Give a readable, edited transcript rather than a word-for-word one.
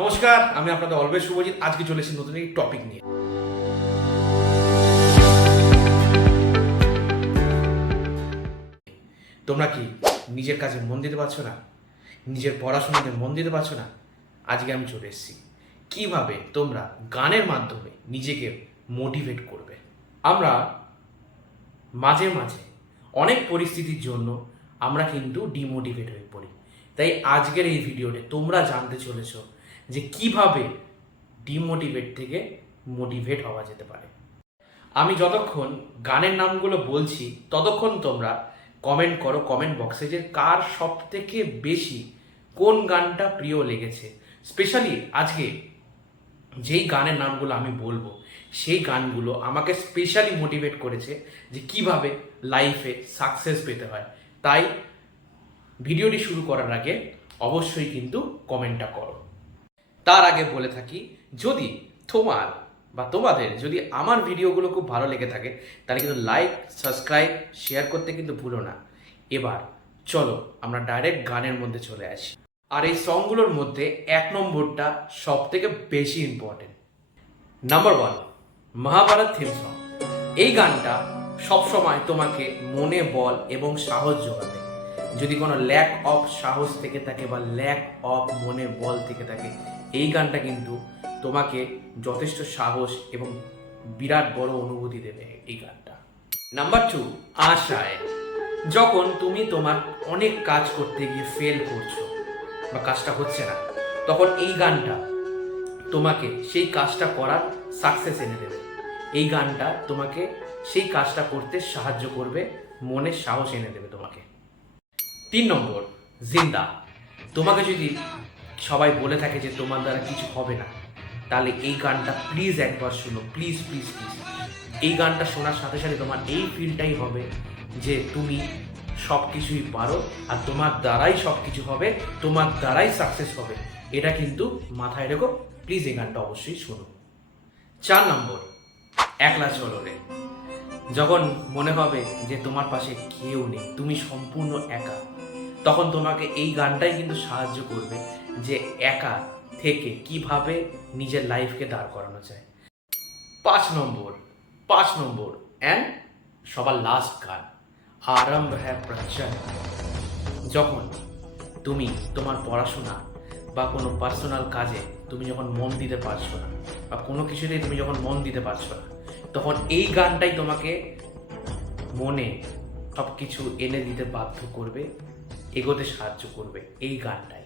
নমস্কার, আমি আপনাদের অলওয়েজ শুভজিৎ। আজকে চলে এসেছি নতুন একটি টপিক নিয়ে। তোমরা কি নিজের কাজে মন দিতে পারছো না? নিজের পড়াশোনাতে মন দিতে পারছো না? আজকে আমি চলে এসেছি কিভাবে তোমরা গানের মাধ্যমে নিজেকে মোটিভেট করবে। আমরা মাঝে মাঝে অনেক পরিস্থিতির জন্য আমরা কিন্তু ডিমোটিভেট হয়ে পড়ি। তাই আজকের এই ভিডিওতে তোমরা জানতে চলেছো যে কিভাবে ডিমোটিভেট থেকে মোটিভেট হওয়া যেতে পারে। আমি যতক্ষণ গানের নামগুলো বলছি ততক্ষণ তোমরা কমেন্ট করো কমেন্ট বক্সে যে কার সব থেকে বেশি কোন গানটা প্রিয় লেগেছে। স্পেশালি আজকে যেই গানের নামগুলো আমি বলবো সেই গানগুলো আমাকে স্পেশালি মোটিভেট করেছে যে কিভাবে লাইফে সাকসেস পেতে হয়। তাই ভিডিওটি শুরু করার আগে অবশ্যই কিন্তু কমেন্টটা করো। তার আগে বলে থাকি, যদি তোমার বা তোমাদের যদি আমার ভিডিওগুলো খুব ভালো লেগে থাকে তাহলে কিন্তু লাইক, সাবস্ক্রাইব, শেয়ার করতে কিন্তু ভুলো না। এবার চলো আমরা ডাইরেক্ট গানের মধ্যে চলে আসি। আর এই সংগুলোর মধ্যে 1 নম্বরটা সব থেকে বেশি important. Number 1, Mahabharat theme song. এই গানটা সবসময় তোমাকে মনে বল এবং সাহস যোগাবে। যদি কোনো ল্যাক অফ সাহস থেকে থাকে বা ল্যাক অফ মনে বল থেকে থাকে, এই গানটা কিন্তু তোমাকে যথেষ্ট সাহস এবং বিরাট বড় অনুভূতি দেবে এই গানটা। নাম্বার 2, আশায়। যখন তুমি তোমার অনেক কাজ করতে গিয়ে ফেল করছো বা কাজটা হচ্ছে না, তখন এই গানটা তোমাকে সেই কাজটা করার সাকসেস এনে দেবে। এই গানটা তোমাকে সেই কাজটা করতে সাহায্য করবে, মনে সাহস এনে দেবে তোমাকে। 3 নম্বর, জিন্দা। তোমাকে যদি সবাই বলে থাকে যে তোমার দ্বারা কিছু হবে না, তাহলে এই গানটা প্লিজ একবার শুনো, প্লিজ প্লিজ প্লিজ। এই গানটা শোনার সাথে সাথে তোমার এই ফিলটাই হবে যে তুমি সব কিছুই পারো আর তোমার দ্বারাই সব কিছু হবে, তোমার দ্বারাই সাকসেস হবে। এটা কিন্তু মাথায় রেখো, প্লিজ এই গানটা অবশ্যই শোনো। 4 নম্বর, একলা চলো রে। যখন মনে হবে যে তোমার পাশে কেউ নেই, তুমি সম্পূর্ণ একা, তখন তোমাকে এই গানটাই কিন্তু সাহায্য করবে যে একা থেকে কিভাবে নিজের লাইফকে দাঁড় করানো যায়। 5 নম্বর অ্যান্ড সবার লাস্ট গান, আরম্ভ হ্যায় প্রচন্ড। যখন তুমি তোমার পড়াশোনা বা কোনো পার্সোনাল কাজে তুমি যখন মন দিতে পারছো না বা কোনো কিছুতেই তুমি যখন মন দিতে পারছো না, তখন এই গানটাই তোমাকে মনে সব কিছু এনে দিতে বাধ্য করবে, এগোতে সাহায্য করবে এই গানটাই।